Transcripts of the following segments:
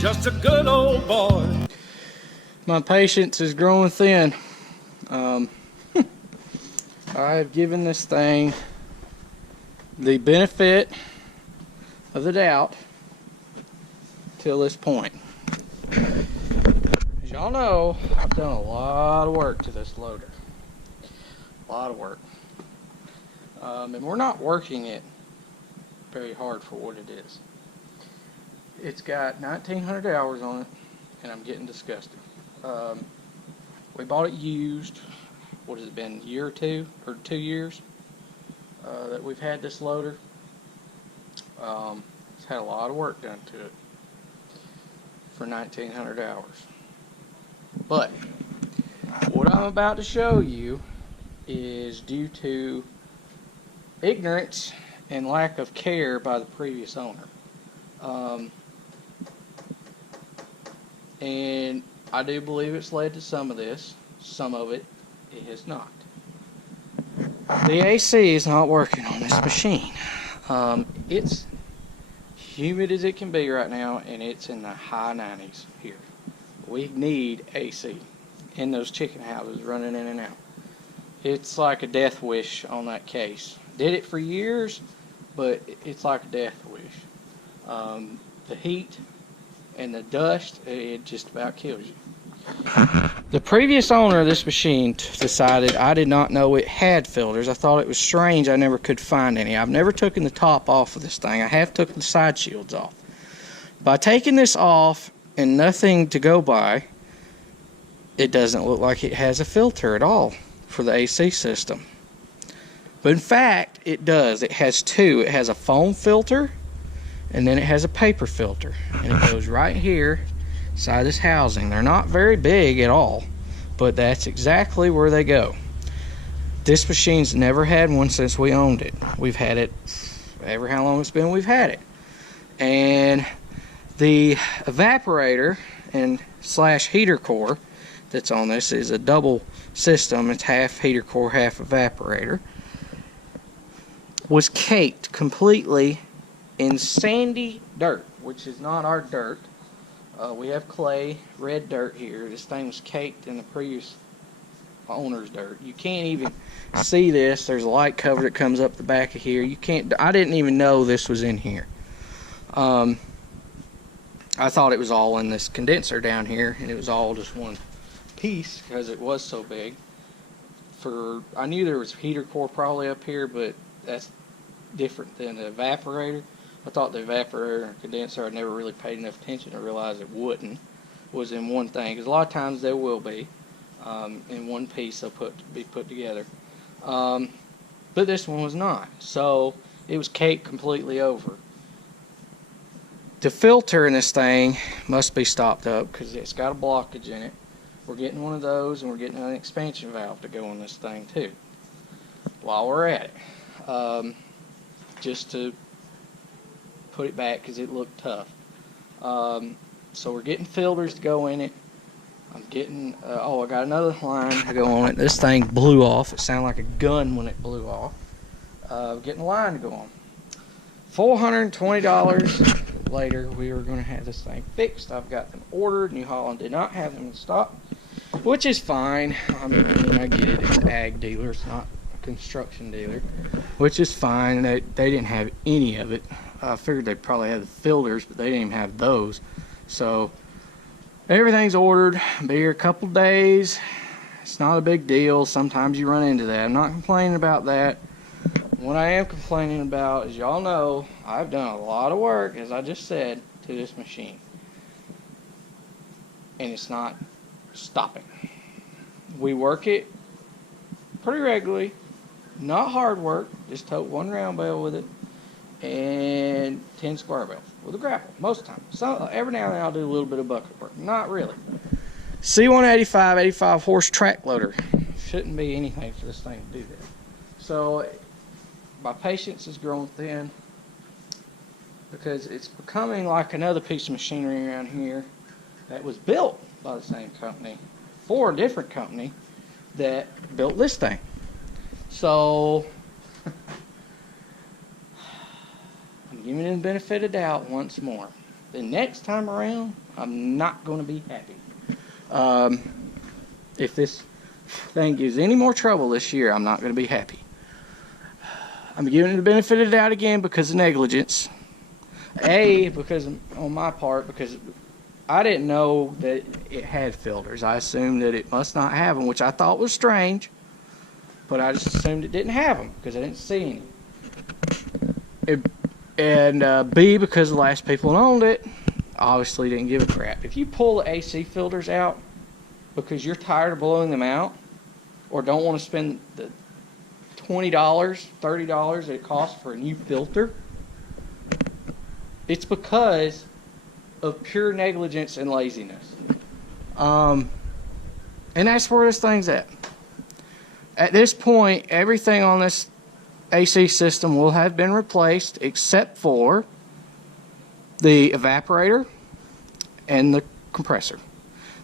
just a good old boy. My patience is growing thin. I've given this thing the benefit of the doubt till this point. As y'all know, I've done a lot of work to this loader. A lot of work. And we're not working it very hard for what it is. It's got 1,900 hours on it, and I'm getting disgusted. We bought it used. What has it been, a year or two, or 2 years that we've had this loader. It's had a lot of work done to it for 1,900 hours. But what I'm about to show you is due to ignorance and lack of care by the previous owner. And I do believe it's led to some of this. Some of it has not. The AC is not working on this machine. It's humid as it can be right now, and it's in the high 90s here. We need AC in those chicken houses running in and out. It's like a death wish on that case. Did it for years, but it's like a death wish. The heat and the dust, it just about kills you. The previous owner of this machine decided I did not know it had filters. I thought it was strange I never could find any. I've never taken the top off of this thing. I have took the side shields off. By taking this off and nothing to go by, it doesn't look like it has a filter at all for the AC system. But in fact, it does. It has two. It has a foam filter, and then it has a paper filter. And it goes right here inside this housing. They're not very big at all, but that's exactly where they go. This machine's never had one since we owned it. We've had it ever how long it's been, we've had it. And the evaporator and slash heater core that's on this is a double system. It's half heater core, half evaporator. Was caked completely in sandy dirt, which is not our dirt. We have clay, red dirt here. This thing was caked in the previous owner's dirt. You can't even see this. There's a light cover that comes up the back of here. You can't. I didn't even know this was in here. I thought it was all in this condenser down here, and it was all just one piece because it was so big. I knew there was heater core probably up here, but that's different than the evaporator. I thought the evaporator and condenser, I never really paid enough attention to realize it was in one thing. Because a lot of times they will be in one piece. They'll be put together, but this one was not. So it was caked completely over. The filter in this thing must be stopped up because it's got a blockage in it. We're getting one of those, and we're getting an expansion valve to go on this thing too. While we're at it, just to put it back because it looked tough. So we're getting filters to go in it. I'm getting, I got another line to go on it. This thing blew off. It sounded like a gun when it blew off. Getting a line to go on. $420 later, we were going to have this thing fixed. I've got them ordered. New Holland did not have them in stock, which is fine. I mean, I get it. It's an ag dealer. It's not a construction dealer, which is fine. They didn't have any of it. I figured they'd probably have the filters, but they didn't even have those. So everything's ordered. Be here a couple days. It's not a big deal. Sometimes you run into that. I'm not complaining about that. What I am complaining about is, y'all know, I've done a lot of work, as I just said, to this machine. And it's not stopping. We work it pretty regularly. Not hard work. Just tote one round bale with it. And 10 square bells with a grapple most of the time. So every now and then I'll do a little bit of bucket work. Not really. C185 85 horse track loader. Shouldn't be anything for this thing to do that. So my patience is growing thin because it's becoming like another piece of machinery around here that was built by the same company for a different company that built this thing. So I'm giving it the benefit of doubt once more. the next time around, I'm not going to be happy. If this thing gives any more trouble this year, I'm not going to be happy. I'm giving it the benefit of the doubt again because of negligence. Because on my part, because I didn't know that it had filters. I assumed that it must not have them, which I thought was strange. But I just assumed it didn't have them because I didn't see any. And B, because the last people that owned it obviously didn't give a crap. If you pull the AC filters out because you're tired of blowing them out or don't want to spend the $20, $30 that it costs for a new filter, it's because of pure negligence and laziness. And that's where this thing's at. At this point, everything on this AC system will have been replaced except for the evaporator and the compressor.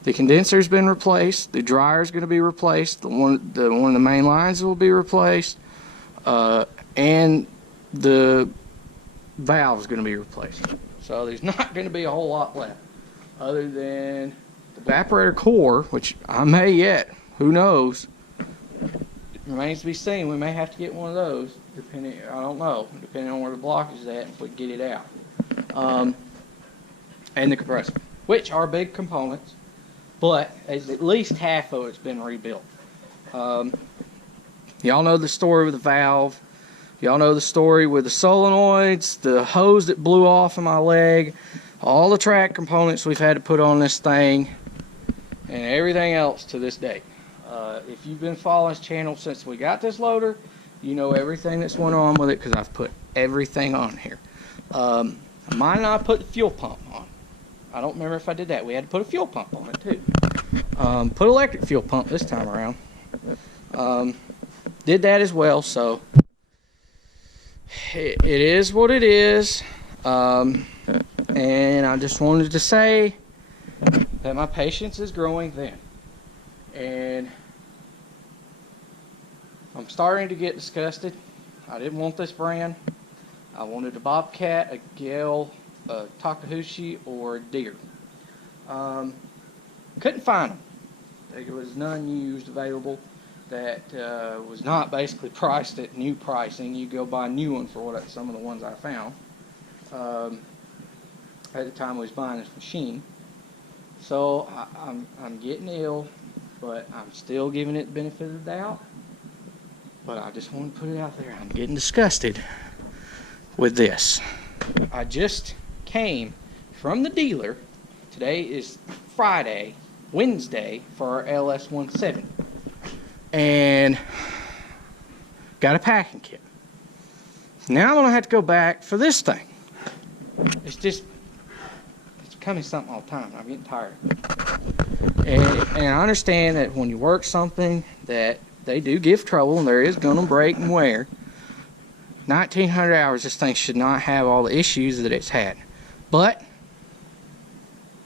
The condenser's been replaced. The dryer's going to be replaced. One of the main lines will be replaced, and the valve's going to be replaced. So there's not going to be a whole lot left, other than the evaporator core, which I may yet. Who knows? It remains to be seen. We may have to get one of those, depending. I don't know, depending on where the block is at, if we get it out. And the compressor, which are big components, but at least half of it's been rebuilt. Y'all know the story with the valve. Y'all know the story with the solenoids, the hose that blew off in my leg, all the track components we've had to put on this thing, and everything else to this day. If you've been following this channel since we got this loader, you know everything that's went on with it because I've put everything on here. I might not put the fuel pump on. I don't remember if I did that. We had to put a fuel pump on it too. Put electric fuel pump this time around. Did that as well, so it is what it is. And I just wanted to say that my patience is growing thin. And I'm starting to get disgusted. I didn't want this brand. I wanted a Bobcat, a Gale, a Takahashi, or a Deere. Couldn't find them. There was none used available that was not basically priced at new pricing. You go buy a new one for what some of the ones I found. At the time I was buying this machine. So I'm getting ill, but I'm still giving it the benefit of the doubt. But I just want to put it out there. I'm getting disgusted with this. I just came from the dealer. Today is Friday, Wednesday for our LS170. And got a packing kit. Now I'm going to have to go back for this thing. It's becoming something all the time. I'm getting tired. And I understand that when you work something that they do give trouble and there is going to break and wear. 1900 hours, this thing should not have all the issues that it's had. But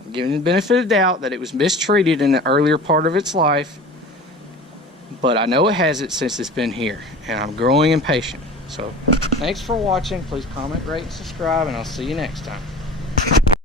I'm giving it the benefit of the doubt that it was mistreated in the earlier part of its life. But I know it hasn't since it's been here, and I'm growing impatient. So thanks for watching. Please comment, rate, and subscribe, and I'll see you next time.